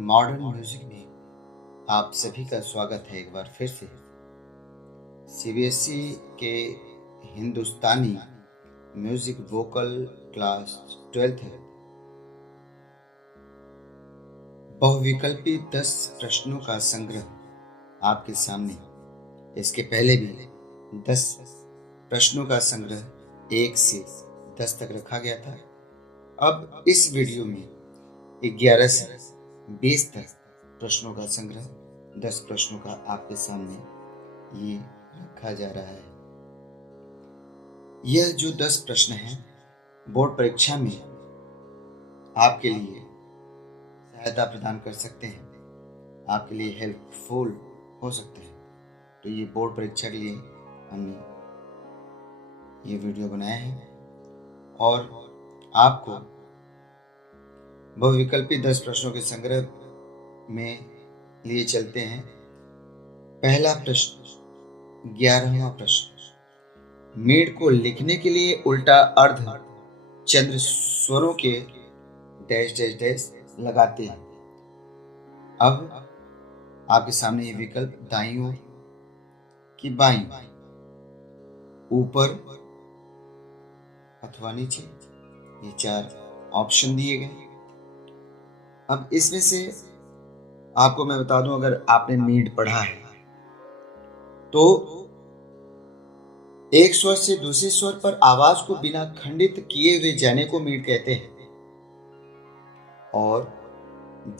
Modern music में आप सभी का स्वागत है एक बार फिर से। सीबीएसई के हिंदुस्तानी म्यूजिक वोकल क्लास 12th है। बहुविकल्पी 10 प्रश्नों का संग्रह आपके सामने। इसके पहले भी 10 प्रश्नों का संग्रह 1 से 10 तक रखा गया था। अब इस वीडियो में 11 से 20 तक प्रश्नों का संग्रह 10 प्रश्नों का आपके सामने ये रखा जा रहा है। यह जो 10 प्रश्न हैं बोर्ड परीक्षा में आपके लिए सहायता प्रदान कर सकते हैं, आपके लिए हेल्पफुल हो सकते हैं। तो ये बोर्ड परीक्षा के लिए हमने ये वीडियो बनाया है और आपको बहुविकल्पी 10 प्रश्नों के संग्रह में लिए चलते हैं। पहला प्रश्न, 11वां प्रश्न। मीड को लिखने के लिए उल्टा अर्ध चंद्र स्वरों के डैश डैश डैश लगाते हैं। अब आपके सामने ये विकल्प दाईं ओर की बाईं, ऊपर अथवा नीचे, ये 4 ऑप्शन दिए गए। अब इसमें से आपको मैं बता दूं, अगर आपने मीड पढ़ा है तो एक स्वर से दूसरे स्वर पर आवाज को बिना खंडित किए हुए जाने को मीड कहते हैं। और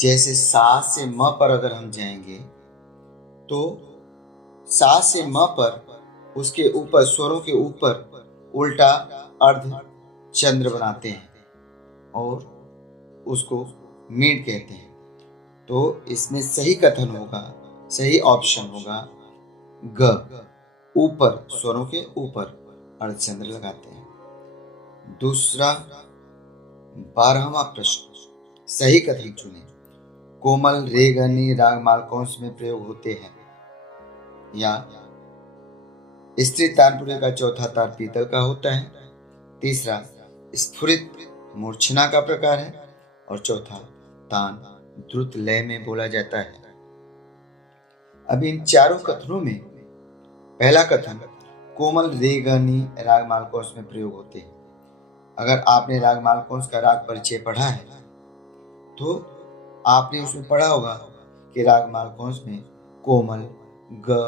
जैसे सा से म पर अगर हम जाएंगे तो सा से म पर उसके ऊपर, स्वरों के ऊपर उल्टा अर्ध चंद्र बनाते हैं और उसको मीड कहते हैं। तो इसमें सही कथन होगा, सही ऑप्शन होगा ग, ऊपर, स्वरों के ऊपर अर्धचंद्र लगाते हैं। दूसरा 12वां प्रश्न, सही कथन चुने। कोमल रे ग नी राग मालकोंस में प्रयोग होते हैं। या स्त्री तानपुरे का चौथा तार पीतल का होता है। तीसरा स्फुरित मूर्छना का प्रकार है और चौथा तान द्रुत लय में बोला जाता है। अब इन चारों कथनों में पहला कथन कोमल रे ग नी राग मालकोंस में प्रयोग होते हैं। अगर आपने राग मालकोंस का राग परिचय पढ़ा है तो आपने उसमें पढ़ा होगा कि राग मालकोंस में कोमल ग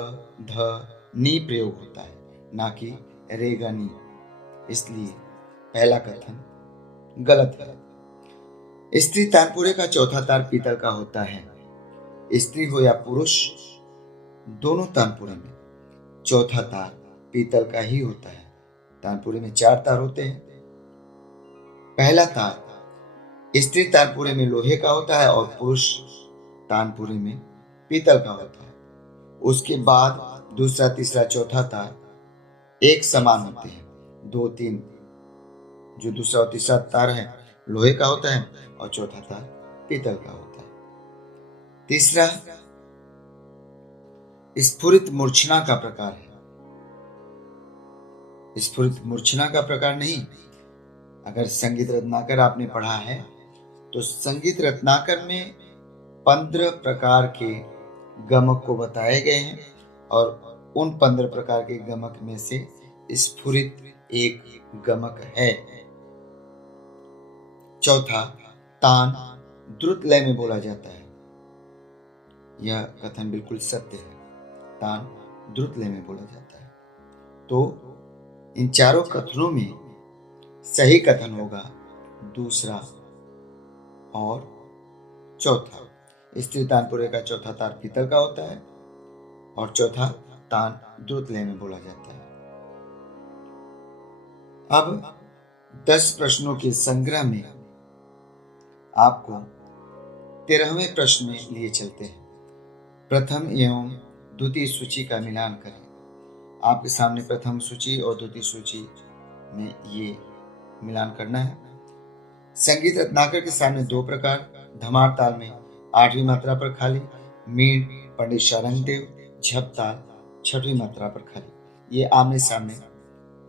ध नी प्रयोग होता है, ना कि रे ग नी। इसलिए पहला कथन गलत है। स्त्री तानपुरे का चौथा तार पीतल का होता है। स्त्री हो या पुरुष, दोनों तानपुरे में चौथा तार पीतल का ही होता है। तानपुरे में 4 तार होते हैं। पहला तार स्त्री तानपुरे में लोहे का होता है और पुरुष तानपुरे में पीतल का होता है। उसके बाद दूसरा, तीसरा, चौथा तार एक समान होते हैं। 2, 3 जो दूसरा और तीसरा तार है लोहे का होता है और चौथा तार पीतल का होता है। तीसरा स्फुरित मूर्छना का प्रकार है। स्फुरित मूर्छना का प्रकार नहीं। अगर संगीत रत्नाकर आपने पढ़ा है तो संगीत रत्नाकर में 15 प्रकार के गमक को बताए गए हैं और उन 15 प्रकार के गमक में से स्फुरित एक गमक है। चौथा, तान द्रुत लय में बोला जाता है। यह कथन बिल्कुल सत्य है, तान द्रुत लय में बोला जाता है। तो इन चारों कथनों में सही कथन होगा दूसरा और चौथा। स्त्री तानपुरे का चौथा तार पीतल का होता है और चौथा तान द्रुत लय में बोला जाता है। अब 10 प्रश्नों के संग्रह में आपको 13वें प्रश्न में लिए चलते हैं। प्रथम एवं द्वितीय सूची का मिलान करें। आपके सामने प्रथम सूची और द्वितीय सूची में ये मिलान करना है। संगीत रत्नाकर के सामने 2 प्रकार, धमार ताल में 8वीं मात्रा पर खाली, मीड पंडित शारंगदेव झप ताल 6वीं मात्रा पर खाली। ये आमने सामने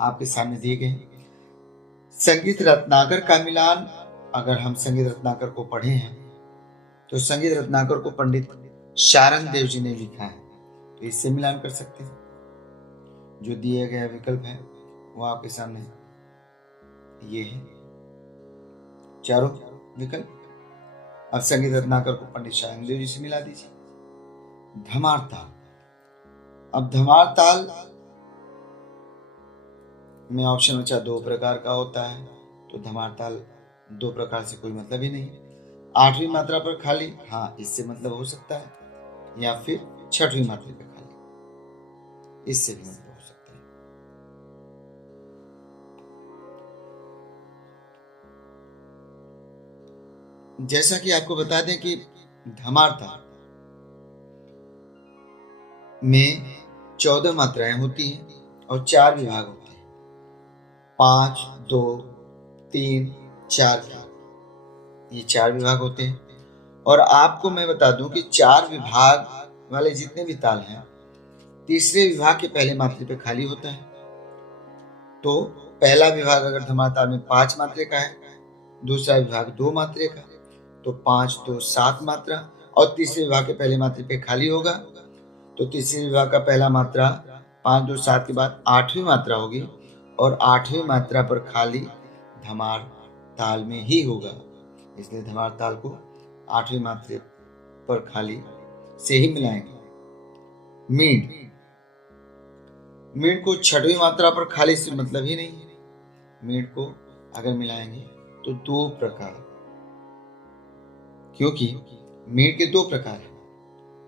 आपके सामने दिए गए हैं। संगीत रत्नाकर का मिलान, अगर हम संगीत रत्नाकर को पढ़े हैं तो संगीत रत्नाकर को पंडित शारंग देव जी ने लिखा है। तो इससे मिलान कर सकते हैं। जो दिया गया विकल्प है वो आपके सामने ये है, चारों विकल्प। अब संगीत रत्नाकर को पंडित शारंग देव जी से मिला दीजिए। धमार ताल। अब धमार ताल में ऑप्शन बचा 2 प्रकार का होता है, तो धमार ताल 2 प्रकार से कोई मतलब ही नहीं। 8वीं मात्रा पर खाली, हाँ इससे मतलब हो सकता है, या फिर 6वीं मात्रा पर खाली, इससे भी मतलब हो सकता है। जैसा कि आपको बता दें कि धमार ताल में 14 मात्राएं होती हैं और 4 विभाग होते हैं, 5, 2, 3, 4, ये 4 विभाग होते हैं। और आपको मैं बता दूं कि 4 विभाग वाले जितने भी ताल हैं, तीसरे विभाग के पहले मात्रे पे खाली होता है। तो पहला विभाग अगर धमार ताल में 5 मात्रे का है, दूसरा विभाग 2 मात्रे का, तो 5, 2, 7 मात्रा, और तीसरे विभाग के पहले मात्रे पे खाली होगा, तो तीसरे विभाग का पहला मात्रा 5, 2, 7 के बाद 8वीं मात्रा होगी, और 8वीं मात्रा पर खाली धमार ताल में ही होगा। इसलिए धमार ताल को 8वीं मात्रा पर खाली से ही मिलाएंगे। मींड। मींड को 6वीं मात्रा पर खाली से मतलब ही नहीं है। मींड को अगर मिलाएंगे तो 2 प्रकार, क्योंकि मींड के 2 प्रकार हैं,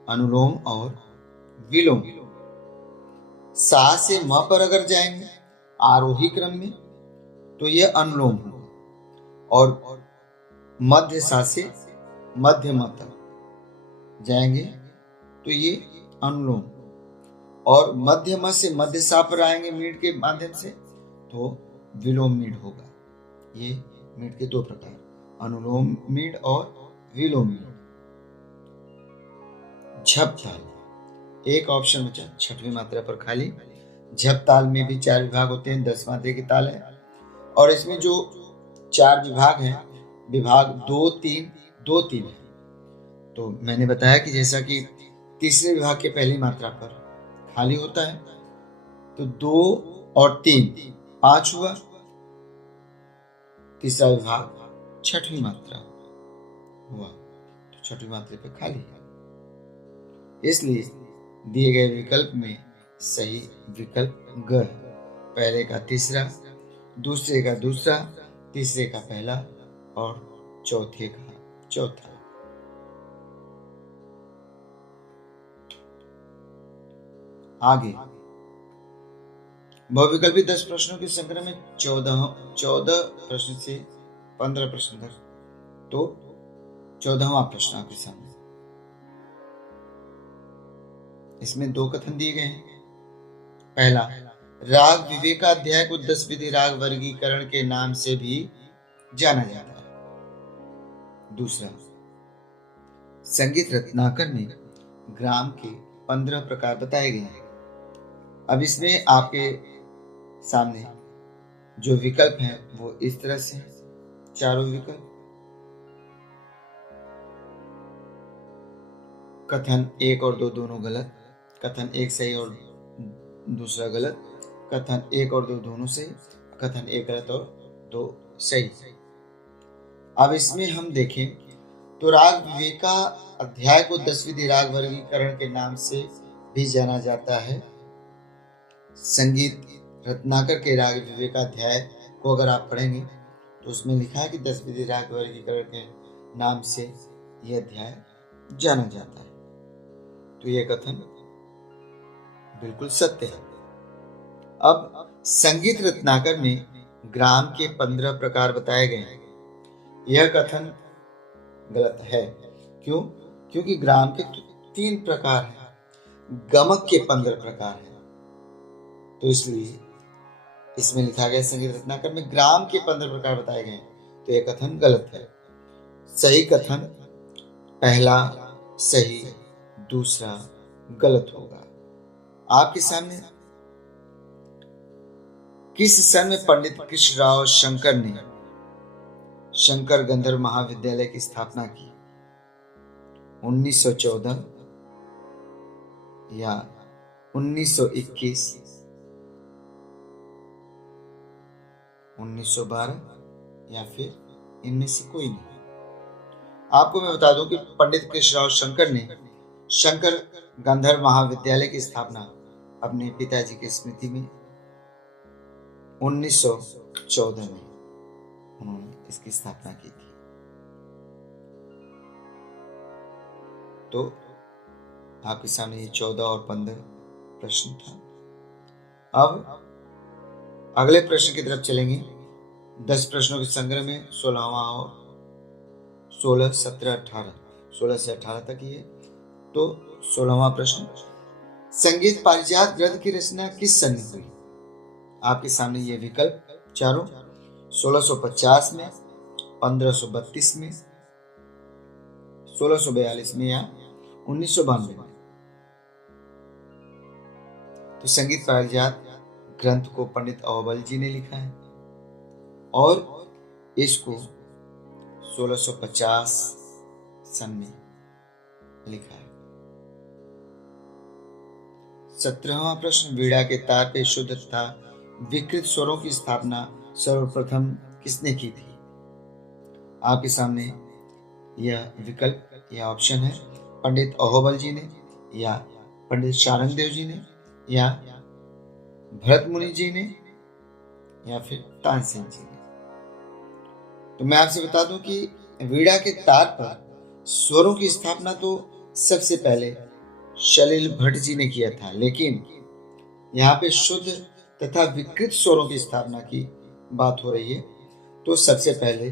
अनुलोम और विलोम। सा से म पर अगर जाएंगे आरोही क्रम में तो यह अनुलोम होगा, और मध्य सा से मध्य म तक जाएंगे तो ये अनुलोम, और मध्य म से मध्य सा पर आएंगे मींड के माध्यम से तो विलोम मींड होगा। ये मींड के 2 प्रकार, अनुलोम मींड और विलोम मींड। झप ताल, एक ऑप्शन बचा 6वीं मात्रा पर खाली। झप ताल में भी 4 विभाग होते हैं, 10 मात्रा की ताल है, और इसमें जो 4 विभाग हैं, विभाग 2, 3, 2, 3 है। तो मैंने बताया कि जैसा कि तीसरे विभाग के पहली मात्रा पर खाली होता है, तो 2 और 3 5 हुआ, तीसरा विभाग 6वीं मात्रा हुआ, तो 6वीं मात्रा पे खाली है। इसलिए दिए गए विकल्प में सही विकल्प ग है। पहले का तीसरा, दूसरे का दूसरा, तीसरे का पहला और चौथे का चौथा। आगे बहुविकल्पी 10 प्रश्नों की श्रृंखला में 14 प्रश्न से 15 प्रश्न तक, तो 14वां प्रश्न आपके सामने। इसमें 2 कथन दिए गए हैं। पहला, राग विवेकाध्याय को 10 विधि राग वर्गीकरण के नाम से भी जाना जाता है। दूसरा, संगीत रत्नाकर में ग्राम के 15 प्रकार बताए गए हैं। अब इसमें आपके सामने जो विकल्प हैं वो इस तरह से हैं, चारों विकल्प। कथन 1 और 2 दोनों गलत, कथन 1 सही और दूसरा गलत, कथन 1 और 2 दोनों सही, कथन 1 गलत और 2 सही। अब इसमें हम देखें तो राग विवेका अध्याय को 10 विधि राग वर्गीकरण के नाम से भी जाना जाता है। संगीत रत्नाकर के राग विवेकाध्याय को अगर आप पढ़ेंगे तो उसमें लिखा है कि 10 विधि राग वर्गीकरण के नाम से यह अध्याय जाना जाता है। तो यह कथन बिल्कुल सत्य है। अब संगीत रत्नाकर में ग्राम के 15 प्रकार बताए गए हैं। यह कथन गलत है। क्यों? क्योंकि ग्राम के 3 प्रकार हैं, गमक के 15 प्रकार हैं। तो इसलिए इसमें लिखा गया संगीत रत्नाकर में ग्राम के 15 प्रकार बताए गए हैं, तो यह कथन गलत है। सही कथन पहला सही, दूसरा गलत होगा। आपके सामने किस सन में पंडित कृष्णराव शंकर ने शंकर गंधर्व महाविद्यालय की स्थापना की? 1914 या 1921, 1912 या फिर इनमें से कोई नहीं। आपको मैं बता दूं कि पंडित कृष्णराव शंकर ने शंकर गांधर्व महाविद्यालय की स्थापना अपने पिताजी की स्मृति में 1914 में उन्होंने इसकी स्थापना की थी। तो आपके सामने ये 14 और 15 प्रश्न था। अब अगले प्रश्न की तरफ चलेंगे। 10 प्रश्नों के संग्रह में 16वां और 16, 17, 18, 16 से 18 तक ये। तो 16वां प्रश्न, संगीत पारिजात ग्रंथ की रचना किस सन में हुई? आपके सामने ये विकल्प चारों 1650 में, 1532 में, 1642 में या 1992 में। तो संगीत पारिजात ग्रंथ को पंडित अहोबल जी ने लिखा है और इसको 1650 सन में लिखा है। 17वां प्रश्न, वीणा के तार पे शुद्ध तथा विकृत स्वरों की स्थापना सर्वप्रथम किसने की थी? आपके सामने यह विकल्प या ऑप्शन है, पंडित अहोबल जी ने या पंडित शारंगदेव जी ने या भरत मुनि जी ने या फिर तानसेन जी ने। तो मैं आपसे बता दूं कि वीणा के तार पर स्वरों की स्थापना तो सबसे पहले सलिल भट्ट जी ने किया था, लेकिन यहाँ पे शुद्ध तथा विकृत स्वरों की स्थापना की बात हो रही है। तो सबसे पहले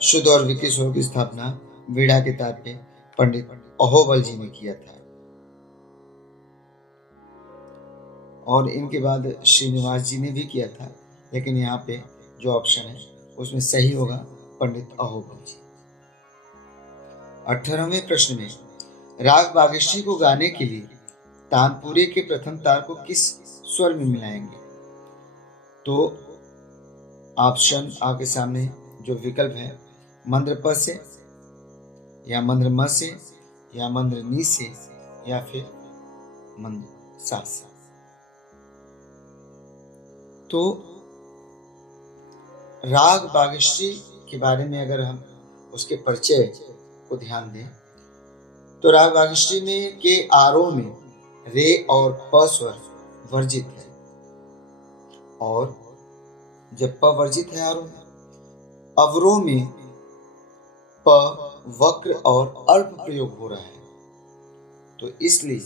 शुद्ध और विकृत स्वरों की स्थापना वीणा के तार पे पंडित अहोबल जी ने किया था और इनके बाद श्रीनिवास जी ने भी किया था, लेकिन यहाँ पे जो ऑप्शन है उसमें सही होगा पंडित अहोबल जी। 18वें प्रश्न में, राग बागेश्री को गाने के लिए तानपुरे के प्रथम तार को किस स्वर में मिलाएंगे? तो ऑप्शन आपके सामने जो विकल्प है, मंद्र प से या मंद्र म से या मंद्र नी से या फिर मंद्र सा से। तो राग बागेश्री के बारे में अगर हम उसके परिचय को ध्यान दें तो राग बागेश्री में के आरोह में रे और प स्वर वर्जित है और जब प वर्जित है आरोह में, अवरोह में प वक्र और अल्प प्रयोग हो रहा है। तो इसलिए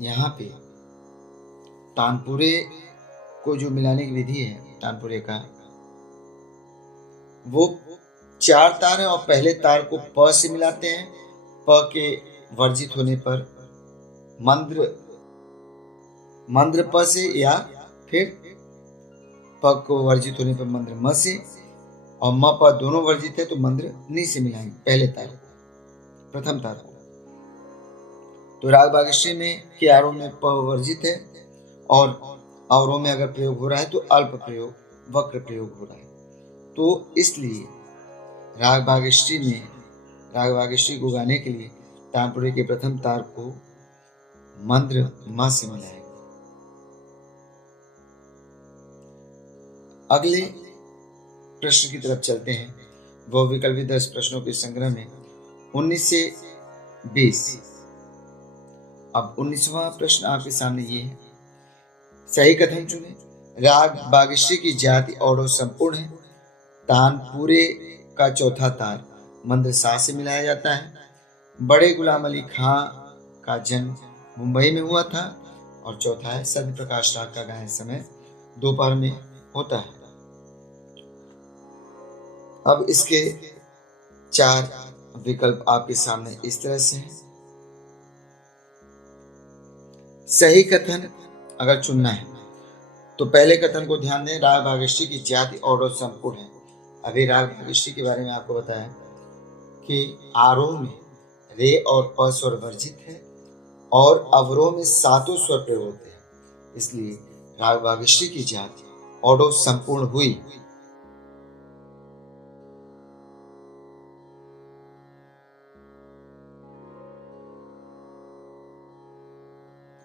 यहाँ पे तानपुरे को जो मिलाने की विधि है तानपुरे का, वो 4 तार है और पहले तार को प से मिलाते हैं। प के वर्जित होने पर मंद्र प से या फिर प को वर्जित होने पर मंद्र म से और म प दोनों वर्जित है तो मंद्र नी से मिलाएंगे पहले तार को, प्रथम तार को। तो राग बागेश्री में के आरोह में प वर्जित है और अवरोह में अगर प्रयोग हो रहा है तो अल्प प्रयोग, वक्र प्रयोग हो रहा है। तो इसलिए राग बागेश्री को गाने के लिए तानपुरे के प्रथम तार को मंद्र म से मिलाएंगे। अगले प्रश्न की तरफ चलते हैं। वह विकल्पित 10 प्रश्नों के संग्रह में 19 से 20। अब 19वां प्रश्न आपके सामने ये है, सही कथन चुने। राग बागेश्री की जाति औडो संपूर्ण है। तानपुरे का चौथा तार मंद्र सा से मिलाया जाता है। बड़े गुलाम अली खां का जन्म मुंबई में हुआ था और चौथा है, सत्य प्रकाश राग का गायन समय दोपहर में होता है। अब इसके 4 विकल्प आपके सामने इस तरह से हैं। सही कथन अगर चुनना है तो पहले कथन को ध्यान दें, राग बागेश्री की जाति औडो संपूर्ण है। अभी राग बागेश्री के बारे में आपको बताया कि आरोह में रे और प स्वर वर्जित है और अवरोह में 7 स्वर प्रयोग होते हैं, इसलिए राग बागेश्री की जाति औडो संपूर्ण हुई।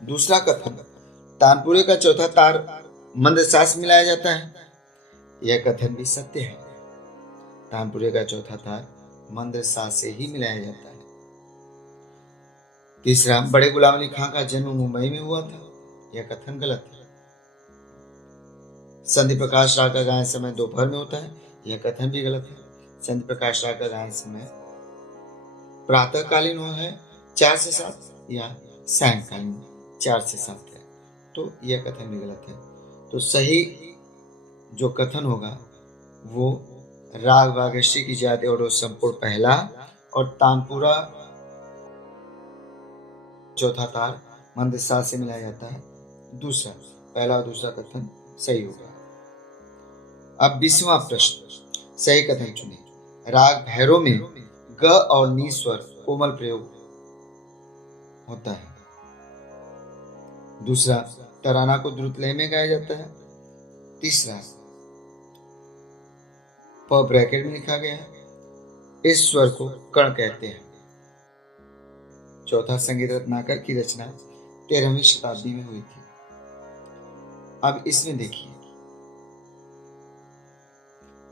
दूसरा कथन, तानपुरे का चौथा तार मंद सांस मिलाया जाता है। यह कथन भी सत्य है। तानपुरे का चौथा तार मंद सांस से ही मिलाया जाता है। तीसरा, बड़े गुलाम अली खां का जन्म मुंबई में हुआ था। यह कथन गलत है। संधि प्रकाश राग का गायन समय दोपहर में होता है। यह कथन भी गलत है। संधि प्रकाश राग का गायन समय प्रातःकालीन है 4 से 7 या सायंकालीन 4 से 7 है, तो यह कथन भी गलत है। तो सही जो कथन होगा वो राग वागश्री की जाति और संपूर्ण पहला और तानपुरा चौथा तार मंद सा से मिलाया जाता है दूसरा। पहला और दूसरा कथन सही होगा। अब 20वां प्रश्न, सही कथन चुने। राग भैरव में ग और नी स्वर कोमल प्रयोग होता है। दूसरा, तराना को द्रुत लय में गाया जाता है। तीसरा, प ब्रैकेट में लिखा गया है। इस स्वर को कण कहते हैं। चौथा, संगीत रत्नाकर की रचना 13वीं शताब्दी में हुई थी। अब इसमें देखिए,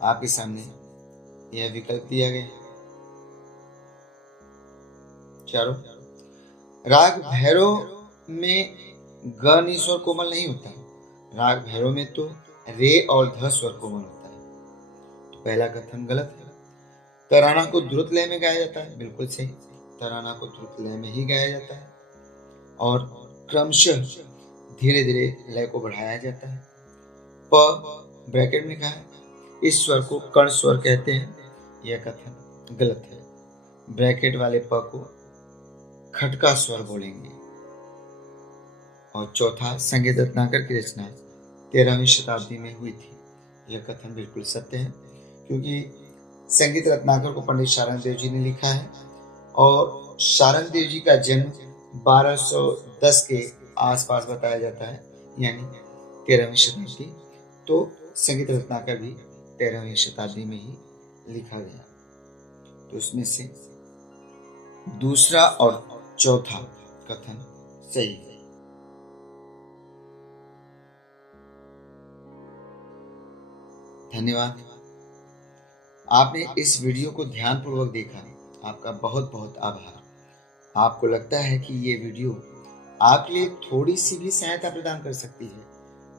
आपके सामने यह विकल्प दिया गया है चारों। राग भैरव में ग नी स्वर कोमल नहीं होता है। राग भैरव में तो रे और ध स्वर कोमल होता है, तो पहला कथन गलत है। तराना को द्रुत लय में गाया जाता है, बिल्कुल सही। तराना को द्रुत लय में ही गाया जाता है और क्रमशः धीरे धीरे लय को बढ़ाया जाता है। प ब्रैकेट में लिखा है। इस स्वर को कण स्वर कहते हैं। यह कथन गलत है। ब्रैकेट वाले प को खटका स्वर बोलेंगे। और चौथा, संगीत रत्नाकर की रचना 13वीं शताब्दी में हुई थी। यह कथन बिल्कुल सत्य है, क्योंकि संगीत रत्नाकर को पंडित शारंग देव जी ने लिखा है और शारंग देव जी का जन्म 1210 के आसपास बताया जाता है, यानी 13वीं शताब्दी। तो संगीत रत्नाकर भी 13वीं शताब्दी में ही लिखा गया। तो उसमें से दूसरा और चौथा कथन सही है। धन्यवाद। आपने इस वीडियो को ध्यानपूर्वक देखा, आपका बहुत बहुत आभार। आपको लगता है कि ये वीडियो आपके लिए थोड़ी सी भी सहायता प्रदान कर सकती है,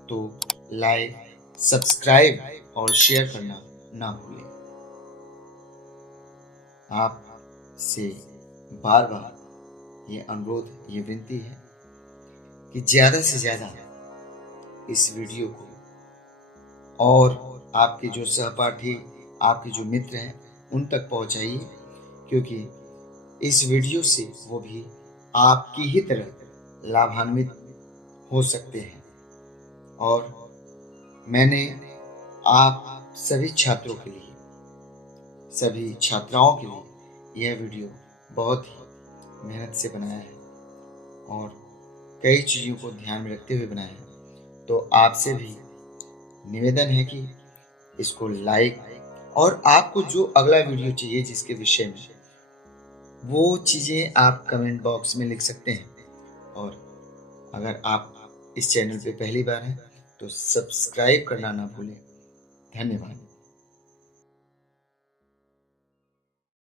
तो लाइक, सब्सक्राइब और शेयर करना ना भूलें। आपसे बार बार ये अनुरोध, ये विनती है कि ज़्यादा से ज़्यादा इस वीडियो को और आपके जो सहपाठी, आपके जो मित्र हैं, उन तक पहुंचाइए, क्योंकि इस वीडियो से वो भी आपकी ही तरह लाभान्वित हो सकते हैं। और मैंने आप सभी छात्रों के लिए, सभी छात्राओं के लिए यह वीडियो बहुत ही मेहनत से बनाया है और कई चीज़ों को ध्यान में रखते हुए बनाया है। तो आपसे भी निवेदन है कि इसको लाइक, और आपको जो अगला वीडियो चाहिए जिसके विषय में, वो चीज़ें आप कमेंट बॉक्स में लिख सकते हैं। और अगर आप इस चैनल पे पहली बार हैं तो सब्सक्राइब करना ना भूलें। धन्यवाद।